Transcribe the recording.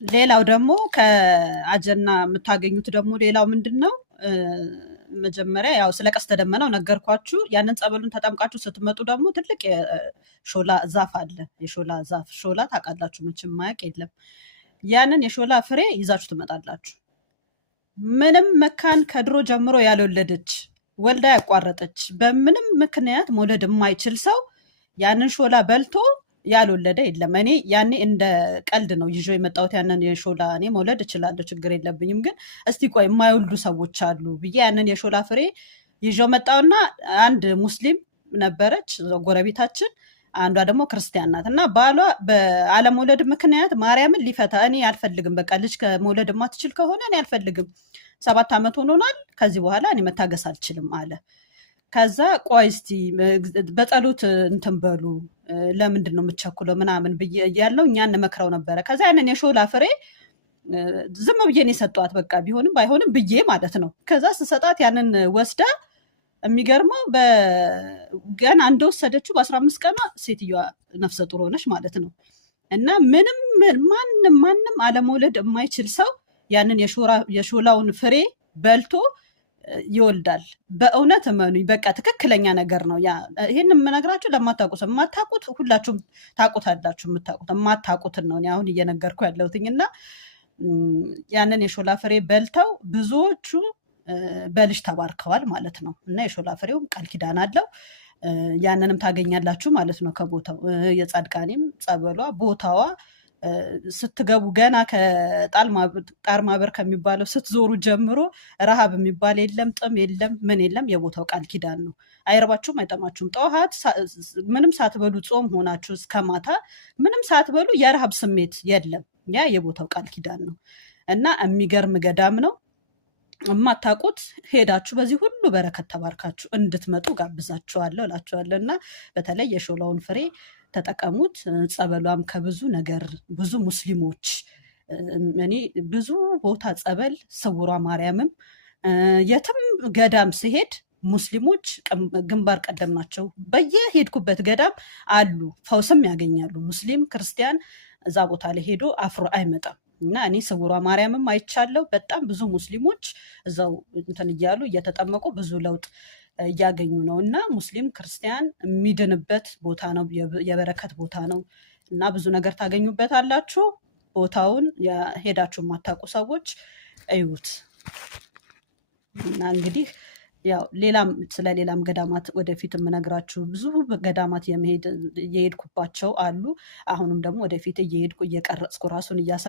ሌላው ደግሞ ከአጀና የምታገኙት ደግሞ ሌላው ምንድነው? መጀመሪያ ያው ስለ ቀስተ ደመናው ነገርኳችሁ። ያንን ጸበሉን ተጠምቃችሁ ስትመጡ ደግሞ ትልቅ የሾላ ዛፍ አለ። የሾላ ዛፍ ሾላ ታውቃላችሁ መቼም ማያውቅ የለም። ያንን የሾላ ፍሬ ይዛችሁ ትመጣላችሁ። ምንም መካን ከድሮ ጀምሮ ያልወለደች ወልዳ ያቋረጠች በምንም ምክንያት መውለድ የማይችል ሰው ያንን ሾላ በልቶ ያልወለደ የለም። እኔ ያኔ እንደ ቀልድ ነው ይዞ የመጣሁት ያንን የሾላ። እኔ መውለድ እችላለሁ ችግር የለብኝም፣ ግን እስቲ ቆይ የማይወልዱ ሰዎች አሉ ብዬ ያንን የሾላ ፍሬ ይዞ መጣውና አንድ ሙስሊም ነበረች ጎረቤታችን፣ አንዷ ደግሞ ክርስቲያን ናት እና ባሏ በአለመውለድ ምክንያት ማርያምን ሊፈታ እኔ አልፈልግም፣ በቃ ልጅ ከመውለድ የማትችል ከሆነ እኔ አልፈልግም፣ 7 ዓመት ሆኖናል፣ ከዚህ በኋላ እኔ መታገስ አልችልም አለ። ከዛ ቆይ እስቲ በጸሎት እንትን በሉ ለምንድን ነው የምትቸኩለው ምናምን ብዬ ያለው እኛ እንመክረው ነበረ። ከዛ ያንን የሾላ ፍሬ ዝም ብዬ ነው የሰጠኋት፣ በቃ ቢሆንም ባይሆንም ብዬ ማለት ነው። ከዛ ስሰጣት ያንን ወስዳ የሚገርመው ገና እንደወሰደችው በ15 ቀኗ ሴትዮዋ ነፍሰ ጡር ሆነች ማለት ነው። እና ምንም ማንም አለመውለድ የማይችል ሰው ያንን የሾላውን ፍሬ በልቶ ይወልዳል። በእውነት እመኑኝ፣ በቃ ትክክለኛ ነገር ነው። ይህን የምነግራችሁ ለማታውቁት፣ የማታውቁት ሁላችሁም ታውቁታላችሁ፣ የምታውቁት የማታውቁትን ነው አሁን እየነገርኩ ያለሁትኝ። እና ያንን የሾላ ፍሬ በልተው ብዙዎቹ በልጅ ተባርከዋል ማለት ነው። እና የሾላ ፍሬውም ቃል ኪዳን አለው። ያንንም ታገኛላችሁ ማለት ነው ከቦታው። የጻድቃኔም ጸበሏ ቦታዋ ስትገቡ ገና ከጣር ማበር ከሚባለው ስትዞሩ ጀምሮ ረሃብ የሚባል የለም፣ ጥም የለም፣ ምን የለም። የቦታው ቃል ኪዳን ነው። አይረባችሁም፣ አይጠማችሁም። ጠዋት ምንም ሳትበሉ ጾም ሆናችሁ እስከ ማታ ምንም ሳትበሉ የረሃብ ስሜት የለም። ያ የቦታው ቃል ኪዳን ነው እና የሚገርም ገዳም ነው። የማታውቁት ሄዳችሁ በዚህ ሁሉ በረከት ተባርካችሁ እንድትመጡ ጋብዛችኋለሁ እላችኋለሁ። እና በተለይ የሾላውን ፍሬ ተጠቀሙት። ጸበሏም ከብዙ ነገር ብዙ ሙስሊሞች እኔ ብዙ ቦታ ጸበል ስውሯ ማርያምም የትም ገዳም ሲሄድ ሙስሊሞች ግንባር ቀደም ናቸው። በየሄድኩበት ገዳም አሉ፣ ፈውስም ያገኛሉ። ሙስሊም ክርስቲያን እዛ ቦታ ላይ ሄዶ አፍሮ አይመጣም። እና እኔ ስውሯ ማርያምም አይቻለው። በጣም ብዙ ሙስሊሞች እዛው እንትን እያሉ እየተጠመቁ ብዙ ለውጥ እያገኙ ነው። እና ሙስሊም ክርስቲያን የሚድንበት ቦታ ነው፣ የበረከት ቦታ ነው። እና ብዙ ነገር ታገኙበት አላችሁ። ቦታውን ሄዳችሁ የማታውቁ ሰዎች እዩት። እና እንግዲህ ያው ሌላም ስለ ሌላም ገዳማት ወደፊት የምነግራችሁ ብዙ ገዳማት እየሄድኩባቸው አሉ። አሁንም ደግሞ ወደፊት እየሄድኩ እየቀረጽኩ ራሱን